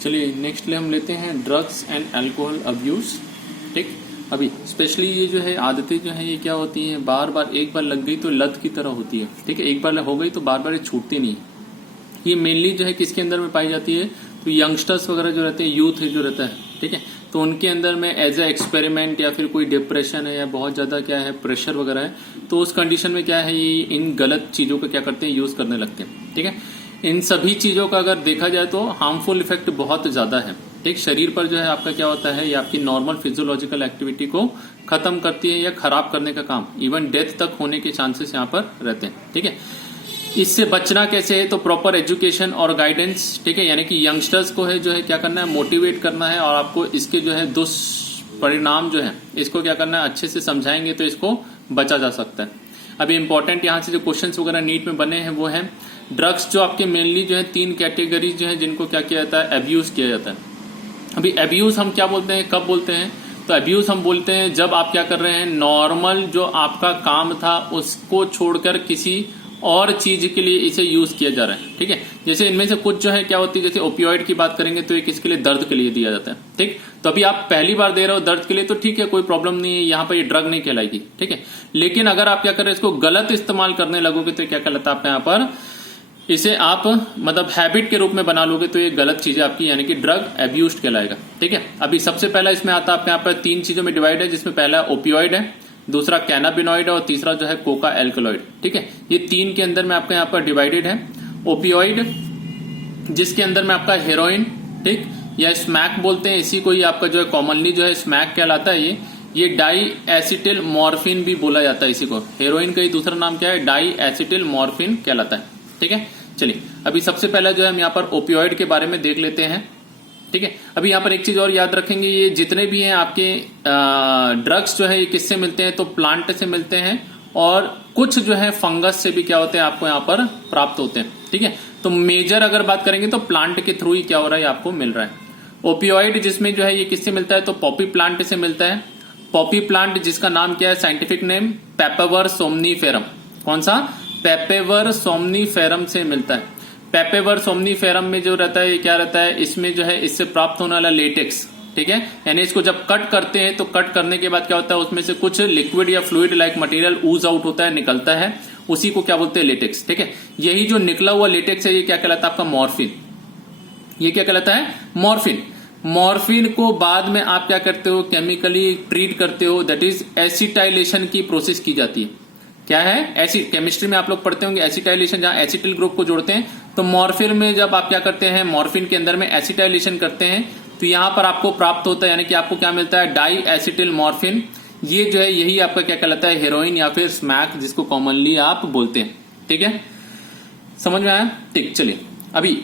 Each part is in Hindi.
चलिए नेक्स्ट हम लेते हैं ड्रग्स एंड अल्कोहल अब्यूज। ठीक, अभी स्पेशली ये जो है आदतें जो है ये क्या होती हैं, बार बार एक बार लग गई तो लत की तरह होती है। ठीक है, एक बार हो गई तो बार बार ये छूटती नहीं है। ये मेनली जो है किसके अंदर में पाई जाती है, तो यंगस्टर्स वगैरह जो रहते हैं, यूथ जो रहता है, ठीक है, तो उनके अंदर में एज ए एक्सपेरिमेंट या फिर कोई डिप्रेशन है या बहुत ज्यादा क्या है प्रेशर वगैरह है, तो उस कंडीशन में क्या है ये इन गलत चीजों का क्या करते हैं, यूज करने लगते हैं। ठीक है, इन सभी चीजों का अगर देखा जाए तो हार्मफुल इफेक्ट बहुत ज्यादा है। ठीक, शरीर पर जो है आपका क्या होता है, ये आपकी नॉर्मल फिजियोलॉजिकल एक्टिविटी को खत्म करती है या खराब करने का काम, इवन डेथ तक होने के चांसेस यहाँ पर रहते हैं। ठीक है, इससे बचना कैसे है, तो प्रॉपर एजुकेशन और गाइडेंस। ठीक है, यानी कि यंगस्टर्स को है जो है क्या करना है, मोटिवेट करना है, और आपको इसके जो है दुष्परिणाम जो है इसको क्या करना है, अच्छे से समझाएंगे तो इसको बचा जा सकता है। अभी इंपॉर्टेंट यहाँ से जो क्वेश्चंस वगैरह नीट में बने हैं वो है ड्रग्स जो आपके मेनली जो है 3 कैटेगरी जो है जिनको क्या किया जाता है, अब्यूज किया जाता है। अभी अब्यूज हम क्या बोलते हैं, कब बोलते हैं, तो अब्यूज हम बोलते हैं जब आप क्या कर रहे हैं, नॉर्मल जो आपका काम था उसको छोड़कर किसी और चीज के लिए इसे यूज किया जा रहा है। ठीक है, जैसे इनमें से कुछ जो है क्या होती है, जैसे ओपियोइड की बात करेंगे तो ये किसके लिए, दर्द के लिए दिया जाता है। ठीक, तो अभी आप पहली बार दे रहे हो दर्द के लिए तो ठीक है, कोई प्रॉब्लम नहीं है, यहाँ पर ये ड्रग नहीं कहलाएगी। ठीक है, लेकिन अगर आप क्या कर रहे हैं, इसको गलत इस्तेमाल करने लगोगे तो क्या कहलाता है आपका यहाँ पर, इसे आप मतलब हैबिट के रूप में बना लोगे तो ये गलत चीज है आपकी, यानी कि ड्रग अब्यूज कहलाएगा। ठीक है, अभी सबसे पहला इसमें आता है आपके यहाँ पर 3 चीजों में डिवाइड है, जिसमें पहला ओपियोइड है, दूसरा कैनाबिनॉइड है और तीसरा जो है कोका एल्कलॉइड। ठीक है, ये 3 के अंदर में आपका यहाँ पर डिवाइडेड है। ओपियोइड जिसके अंदर में आपका हेरोइन, ठीक, या स्मैक बोलते हैं, इसी को ही आपका जो है कॉमनली जो है स्मैक कहलाता है। ये डाई एसिटिल मॉर्फिन भी बोला जाता है इसी को। हेरोइन का ही दूसरा नाम क्या है, डाई एसिटिल मॉर्फिन कहलाता है। ठीक है, चलिए अभी सबसे पहला जो है हम यहाँ पर ओपियोइड के बारे में देख लेते हैं। ठीक है, अभी यहाँ पर एक चीज और याद रखेंगे, ये जितने भी हैं आपके ड्रग्स जो है ये किससे मिलते हैं, तो प्लांट से मिलते हैं, और कुछ जो है फंगस से भी क्या होते हैं आपको यहाँ पर प्राप्त होते हैं। ठीक है, तो मेजर अगर बात करेंगे तो प्लांट के थ्रू ही क्या हो रहा है, आपको मिल रहा है। ओपियोइड जिसमें जो है ये किससे मिलता है, तो पॉपी प्लांट से मिलता है। पॉपी प्लांट जिसका नाम क्या है, साइंटिफिक नेम पेपेवर सोमनीफेरम। कौन सा, पेपेवर सोमनीफेरम से मिलता है। पेपेवर सोमनीफेरम में जो रहता है ये क्या रहता है, इसमें जो है इससे प्राप्त होने वाला लेटेक्स, ठीक है, यानी इसको जब कट करते हैं तो कट करने के बाद क्या होता है, उसमें से कुछ लिक्विड या फ्लूइड लाइक मटेरियल ऊज आउट होता है, निकलता है, उसी को क्या बोलते हैं, लेटेक्स। ठीक है, यही जो निकला हुआ लेटेक्स है ये क्या कहलाता है आपका, मॉर्फिन। ये क्या कहलाता है, मॉर्फिन। मॉर्फिन को बाद में आप क्या करते हो, केमिकली ट्रीट करते हो, दैट इज एसिटाइलेशन की प्रोसेस की जाती है। क्या है, एसिड, केमिस्ट्री में आप लोग पढ़ते होंगे एसिटाइलेशन, जहां एसिटिल ग्रुप को जोड़ते हैं, तो मॉर्फिन में जब आप क्या करते हैं, मॉर्फिन के अंदर में एसिटाइलेशन करते हैं तो यहां पर आपको प्राप्त होता है, यानी कि आपको क्या मिलता है, डाई एसिटिल मॉर्फिन। ये जो है यही आपका क्या कहलाता है, हेरोइन या फिर स्मैक, जिसको कॉमनली आप बोलते हैं। ठीक है, समझ में आया। ठीक, चलिए अभी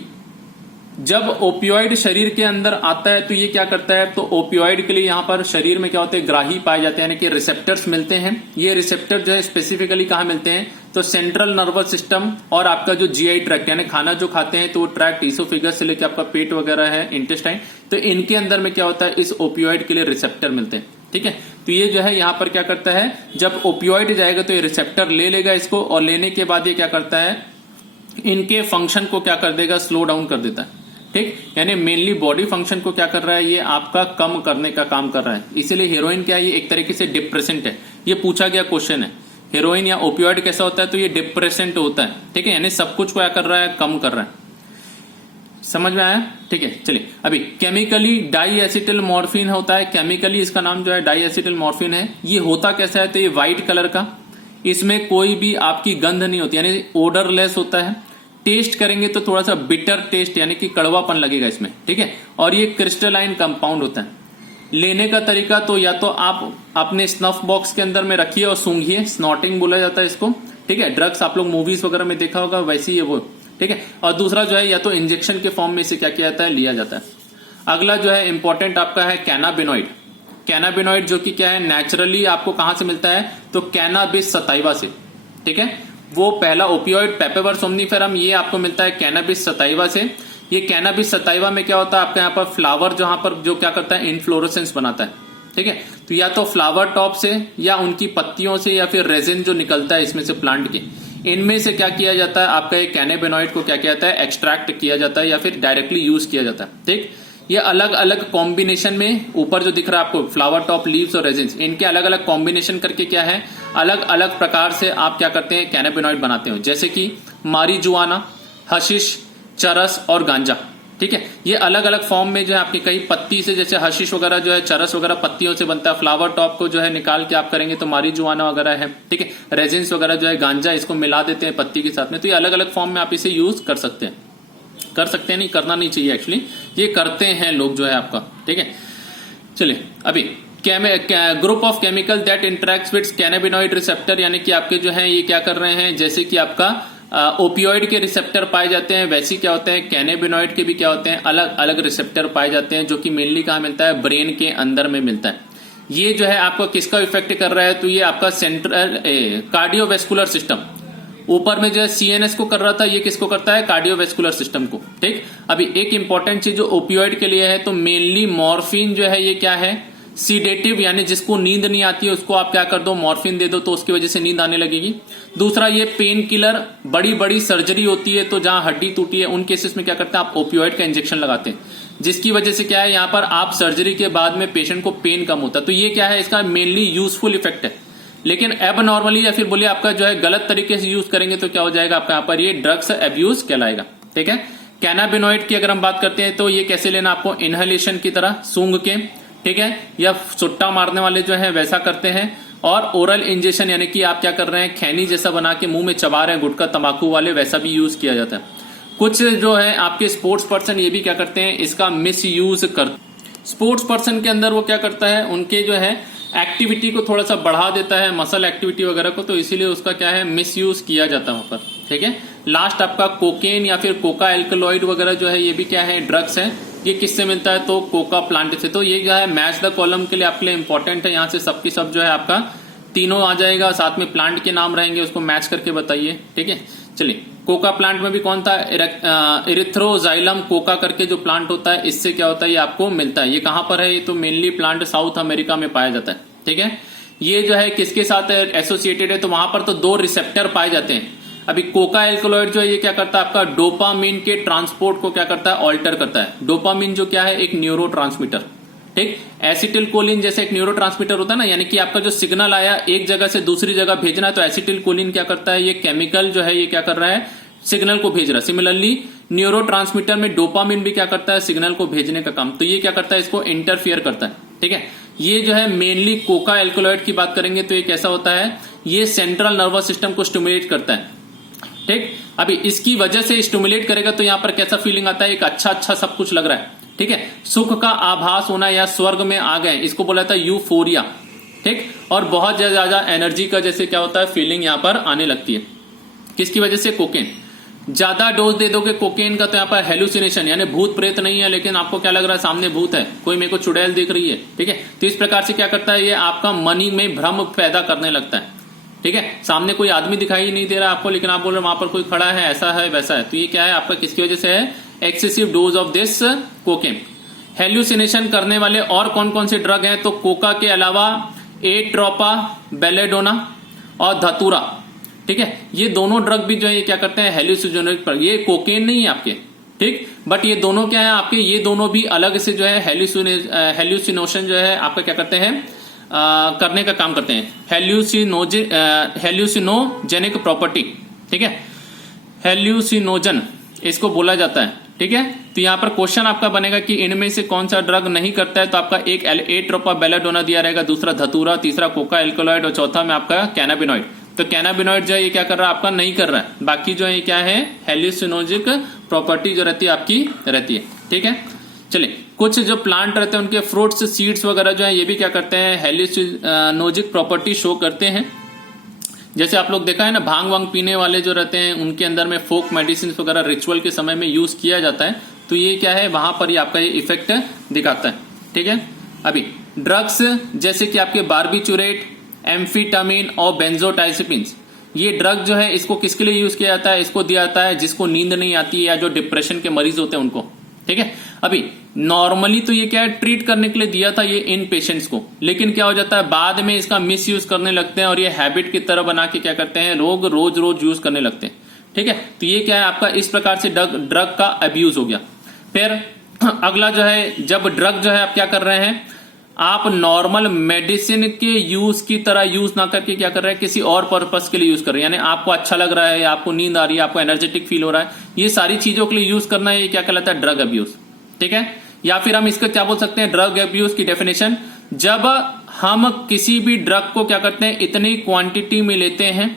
जब ओपियोइड शरीर के अंदर आता है तो ये क्या करता है, तो ओपियोइड के लिए यहाँ पर शरीर में क्या होते हैं, ग्राही पाए जाते हैं, यानी कि रिसेप्टर्स मिलते हैं। ये रिसेप्टर जो है स्पेसिफिकली कहाँ मिलते हैं, तो सेंट्रल नर्वस सिस्टम और आपका जो जीआई ट्रैक्ट, यानी खाना जो खाते हैं तो वो ट्रैक्ट ईसोफेगस से लेकर आपका पेट वगैरह है, इंटेस्टाइन, तो इनके अंदर में क्या होता है, इस ओपियोइड के लिए रिसेप्टर मिलते हैं। ठीक है, तो ये जो है यहाँ पर क्या करता है, जब ओपियोइड जाएगा तो ये रिसेप्टर ले लेगा इसको, और लेने के बाद ये क्या करता है, इनके फंक्शन को क्या कर देगा, स्लो डाउन कर देता है। ठीक, यानी मेनली बॉडी फंक्शन को क्या कर रहा है, ये आपका कम करने का काम कर रहा है। इसीलिए हेरोइन क्या है, ये एक तरीके से डिप्रेसेंट है। ये पूछा गया क्वेश्चन है, हेरोइन या ओपियोइड कैसा होता है, तो ये डिप्रेसेंट होता है। ठीक है, यानी सब कुछ क्या कर रहा है, कम कर रहा है। समझ में आया। ठीक है, चलिए अभी केमिकली डाई एसिटिल मॉर्फिन होता है, केमिकली इसका नाम जो है डाई एसिटिल मॉर्फिन है। ये होता कैसा है, तो ये व्हाइट कलर का, इसमें कोई भी आपकी गंध नहीं होती, यानी ओडरलेस होता है। टेस्ट करेंगे तो थोड़ा सा बिटर टेस्ट, यानी कि कड़वापन लगेगा इसमें। ठीक है, और ये क्रिस्टलाइन कंपाउंड होता है। लेने का तरीका तो या तो आप अपने स्नफ बॉक्स के अंदर में रखिए और सूंघिए, स्नॉटिंग बोला जाता है इसको। ठीक है, ड्रग्स आप लोग मूवीज वगैरह में देखा होगा, वैसे ही है वो। ठीक है, और दूसरा जो है या तो इंजेक्शन के फॉर्म में इसे क्या किया जाता है, लिया जाता है। अगला जो है इंपॉर्टेंट आपका है कैनाबिनॉइड। कैनाबिनॉइड जो कि क्या है, नेचुरली आपको कहां से मिलता है, तो कैनाबिस सताइवा से। ठीक है, वो पहला ओपियोइड पेपेवर सोमनीफेरम ये आपको मिलता है कैनाबिस सताइवा से। ये कैनाबिस सताइवा में क्या होता है, आपके यहाँ पर फ्लावर जहां पर जो क्या करता है, इनफ्लोरेसेंस बनाता है। ठीक है, तो या तो फ्लावर टॉप से या उनकी पत्तियों से या फिर रेजिन जो निकलता है इसमें से प्लांट के, इनमें से क्या किया जाता है, आपका एक कैनाबिनॉइड को क्या किया जाता है, एक्सट्रैक्ट किया जाता है या फिर डायरेक्टली यूज किया जाता है। ठीक, ये अलग अलग कॉम्बिनेशन में, ऊपर जो दिख रहा है आपको फ्लावर टॉप, लीव्स और रेजिन्स, इनके अलग अलग कॉम्बिनेशन करके क्या है, अलग अलग प्रकार से आप क्या करते हैं, कैनाबिनॉइड बनाते हो, जैसे कि मारीजुआना, हशीश, चरस और गांजा। ठीक है, ये अलग अलग फॉर्म में जो है आपकी कई पत्ती से, जैसे हशीश वगैरह जो है, चरस वगैरह पत्तियों से बनता है, फ्लावर टॉप को जो है निकाल के आप करेंगे तो मारीजुआना वगैरह है। ठीक है, रेजिन्स वगैरह जो है, गांजा, इसको मिला देते हैं पत्ती के साथ में, तो ये अलग अलग फॉर्म में आप इसे यूज कर सकते हैं। नहीं, करना नहीं चाहिए एक्चुअली, ये करते हैं लोग जो है आपका। ठीक है, चलिए अभी group of chemical that interacts with cannabinoid receptor, यानी कि आपके जो है ये क्या कर रहे हैं, जैसे कि आपका ओपियोइड के रिसेप्टर पाए जाते हैं, वैसे क्या होते हैं कैनाबिनॉइड के भी क्या होते हैं, अलग अलग रिसेप्टर पाए जाते हैं, जो कि मेनली कहाँ मिलता है, ब्रेन के अंदर में मिलता है। ये जो है आपको किसका इफेक्ट कर रहा है, तो ये आपका सेंट्रल कार्डियोवेस्कुलर सिस्टम, ऊपर में जो है सीएनएस को कर रहा था, ये किसको करता है, कार्डियोवेस्कुलर सिस्टम को। ठीक, अभी एक इंपॉर्टेंट चीज जो ओपियोइड के लिए है, तो मेनली मॉर्फिन जो है ये क्या है, सीडेटिव, यानी जिसको नींद नहीं आती है उसको आप क्या कर दो, मॉर्फिन दे दो, तो उसकी वजह से नींद आने लगेगी। दूसरा, ये पेन किलर, बड़ी बड़ी सर्जरी होती है तो जहां हड्डी टूटी है उन केसेस में क्या करते हैं, आप ओपियोइड का इंजेक्शन लगाते हैं, जिसकी वजह से क्या है, यहाँ पर आप सर्जरी के बाद में पेशेंट को पेन कम होता है। तो ये क्या है, इसका मेनली यूजफुल इफेक्ट है। लेकिन एब नॉर्मली या फिर बोलिए आपका जो है गलत तरीके से यूज करेंगे तो क्या हो जाएगा आपका, यहाँ पर ये ड्रग्स एब्यूज कहलाएगा। ठीक है, कैनाबिनॉइड की अगर हम बात करते हैं तो ये कैसे लेना, आपको इनहेलेशन की तरह सूंघ के, ठीक है, या सुट्टा मारने वाले जो है वैसा करते हैं, और ओरल इंजेक्शन, यानी कि आप क्या कर रहे हैं, खैनी जैसा बना के मुंह में चबा रहे हैं, गुटखा तंबाकू वाले, वैसा भी यूज किया जाता है। कुछ जो है आपके स्पोर्ट्स पर्सन ये भी क्या करते हैं, इसका मिस यूज कर, स्पोर्ट्स पर्सन के अंदर वो क्या करता है, उनके जो है एक्टिविटी को थोड़ा सा बढ़ा देता है, मसल एक्टिविटी वगैरह को, तो इसीलिए उसका क्या है, मिस यूज किया जाता है वहां पर। ठीक है, लास्ट आपका कोकेन या फिर कोका एल्कलॉइड वगैरह जो है, ये भी क्या है, ड्रग्स है। ये किससे मिलता है, तो कोका प्लांट से। तो ये क्या है, मैच द कॉलम के लिए आपके लिए इंपॉर्टेंट है, यहाँ से सबकी सब जो है आपका तीनों आ जाएगा, साथ में प्लांट के नाम रहेंगे, उसको मैच करके बताइए। ठीक है, चलिए कोका प्लांट में भी कौन था, इरिथ्रोजाइलम कोका करके जो प्लांट होता है, इससे क्या होता है, ये आपको मिलता है। ये कहां पर है, ये तो मेनली प्लांट साउथ अमेरिका में पाया जाता है। ठीक है, ये जो है किसके साथ एसोसिएटेड है, तो वहां पर तो 2 रिसेप्टर पाए जाते हैं। अभी कोका एल्कलॉइड जो है ये क्या करता है, आपका डोपामिन के ट्रांसपोर्ट को क्या करता है, ऑल्टर करता है। डोपामिन जो क्या है, एक न्यूरोट्रांसमीटर। ठीक, एसिटिल कोलिन जैसे एक न्यूरोट्रांसमीटर होता है ना, यानी कि आपका जो सिग्नल आया एक जगह से दूसरी जगह भेजना है, तो एसिटिल कोलिन क्या करता है, ये केमिकल जो है ये क्या कर रहा है, सिग्नल को भेज रहा है। सिमिलरली न्यूरोट्रांसमीटर में डोपामिन भी क्या करता है, सिग्नल को भेजने का काम, तो ये क्या करता है, इसको इंटरफियर करता है। ठीक है, ये जो है मेनली कोका एल्कलॉइड की बात करेंगे तो ये कैसा होता है, ये सेंट्रल नर्वस सिस्टम को स्टिमुलेट करता है। ठीक, अभी इसकी वजह से स्टिमुलेट करेगा तो यहां पर कैसा फीलिंग आता है, एक अच्छा सब कुछ लग रहा है। ठीक है, सुख का आभास होना या स्वर्ग में आ गए, इसको बोला था यूफोरिया। ठीक, और बहुत ज्यादा एनर्जी का जैसे क्या होता है, फीलिंग यहां पर आने लगती है। किसकी वजह से, कोकेन। ज्यादा डोज दे दोगे कोकेन का तो यहाँ पर हेलुसिनेशन, यानी भूत प्रेत नहीं है, लेकिन आपको क्या लग रहा है, सामने भूत है, कोई मेरे को चुड़ैल दिख रही है। ठीक है, तो इस प्रकार से क्या करता है, ये आपका मनी में भ्रम पैदा करने लगता है। ठीक है, सामने कोई आदमी दिखाई नहीं दे रहा आपको, लेकिन आप बोल रहे वहां पर कोई खड़ा है, ऐसा है वैसा है, तो ये क्या है आपका, किसकी वजह से है, excessive dose of this cocaine. Hallucination करने वाले और कौन कौन से ड्रग हैं, तो कोका के अलावा एट्रोपा, बेलेडोना और धतूरा। ठीक है, ये दोनों ड्रग भी जो है ये क्या करते हैं, हेल्यूसिनोजेनिक पर, ये कोकेन नहीं है आपके। ठीक, बट ये दोनों क्या है आपके, ये दोनों भी अलग से जो है हेल्यूसिनोशन जो है आपका क्या करते हैं, करने का काम करते हैं। हेल्यूसिनोजेनिक प्रॉपर्टी। ठीक है, हेल्यूसिनोजन इसको बोला जाता है। ठीक है, तो यहां पर क्वेश्चन आपका बनेगा कि इनमें से कौन सा ड्रग नहीं करता है, तो आपका एक एट्रोपा बेलेडोना दिया रहेगा, दूसरा धतूरा, तीसरा कोका एल्कलॉइड और चौथा में आपका कैनाबिनॉइड। तो कैनाबिनॉइड जो है ये क्या कर रहा है, आपका नहीं कर रहा है। बाकी जो है क्या है, हेल्यूसिनोजिक प्रॉपर्टी जो रहती है आपकी रहती है। ठीक है, चलिए कुछ जो प्लांट रहते हैं उनके फ्रूट्स, सीड्स वगैरह जो है ये भी क्या करते हैं, हेल्यूसिनोजिक प्रॉपर्टी शो करते हैं। जैसे आप लोग देखा है ना, भांग वांग पीने वाले जो रहते हैं उनके अंदर में फोक मेडिसिन वगैरह रिचुअल के समय में यूज किया जाता है, तो ये क्या है, वहां पर ये आपका ये इफेक्ट दिखाता है। ठीक है, अभी ड्रग्स जैसे कि आपके बार्बिचुरेट, एम्फीटामिन और बेंजोडाइजेपिन्स, ये ड्रग जो है इसको किसके लिए यूज किया जाता है, इसको दिया जाता है जिसको नींद नहीं आती है या जो डिप्रेशन के मरीज होते हैं उनको। ठीक है, अभी नॉर्मली तो ये क्या है, ट्रीट करने के लिए दिया था ये इन पेशेंट्स को, लेकिन क्या हो जाता है बाद में इसका मिस यूज करने लगते हैं और ये हैबिट की तरह बना के क्या करते हैं, लोग रोज रोज यूज करने लगते हैं। ठीक है, तो ये क्या है आपका, इस प्रकार से ड्रग का अब्यूज हो गया। फिर अगला जो है, जब ड्रग जो है आप क्या कर रहे हैं, आप नॉर्मल मेडिसिन के यूज की तरह यूज ना करके क्या कर रहे हैं, किसी और पर्पस के लिए यूज कर रहे हैं, यानी आपको अच्छा लग रहा है या आपको नींद आ रही है, आपको एनर्जेटिक फील हो रहा है, ये सारी चीजों के लिए यूज करना है, ये क्या कहलाता है, ड्रग अब्यूज। ठीक है, या फिर हम इसको क्या बोल सकते हैं, ड्रग अब्यूज की डेफिनेशन, जब हम किसी भी ड्रग को क्या करते हैं, इतनी क्वांटिटी में लेते हैं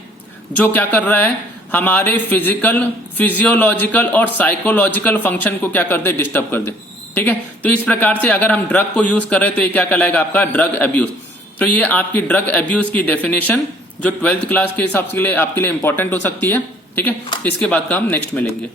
जो क्या कर रहा है, हमारे फिजिकल, फिजियोलॉजिकल और साइकोलॉजिकल फंक्शन को क्या कर दे, डिस्टर्ब कर दे। ठीक है, तो इस प्रकार से अगर हम ड्रग को यूज कर रहे हैं तो ये क्या कहलाएगा, आपका ड्रग अब्यूज। तो ये आपकी ड्रग अब्यूज की डेफिनेशन जो 12th क्लास के हिसाब से आपके लिए इंपॉर्टेंट हो सकती है। ठीक है, इसके बाद का हम नेक्स्ट में लेंगे।